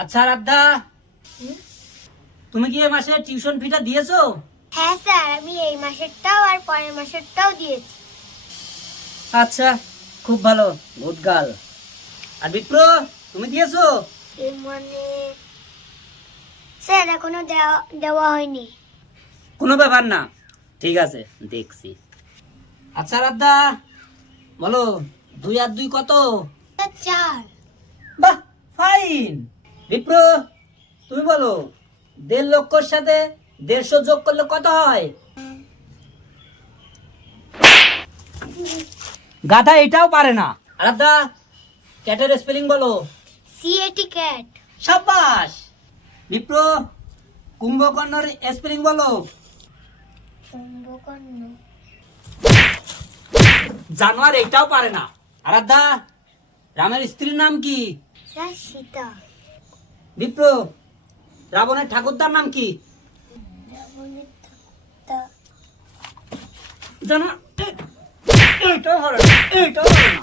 আচ্ছা রাধা, তুমি কি এই মাসে টিউশন ফিটা দিয়েছো? হ্যাঁ স্যার, আমি এই মাসেরটাও আর পরের মাসেরটাও দিয়েছি। আচ্ছা, খুব ভালো, গুড গার্ল। আর বিপ্র, তুমি দিয়েছো? এর মানে স্যার এখনো দেওয়া হয়নি। কোনো ব্যাপার না, ঠিক আছে, দেখছি। আচ্ছা রাধা, বলো 2 আর 2 কত? স্যার 4। বাহ, ফাইন। বিপ্র, তুমি বলো 1.5 লক্ষর সাথে 150 যোগ করলে কত হয়? গাধা এটাও পারে না। রাধা, ক্যাটের স্পেলিং বলো। CAT cat. সাবাস। বিপ্র, কুম্ভকর্ণের স্পেলিং বলো। কুম্ভকর্ণ। জানোয়ার এটাও পারে না। আরাধ্যা, রামের স্ত্রীর নাম কি? স্যার সীতা। বিপ্র, রাবণের ঠাকুরদার নাম কি? রাবণের ঠাকুরদা। জানো, এটাও পারে না, এটাও পারে না।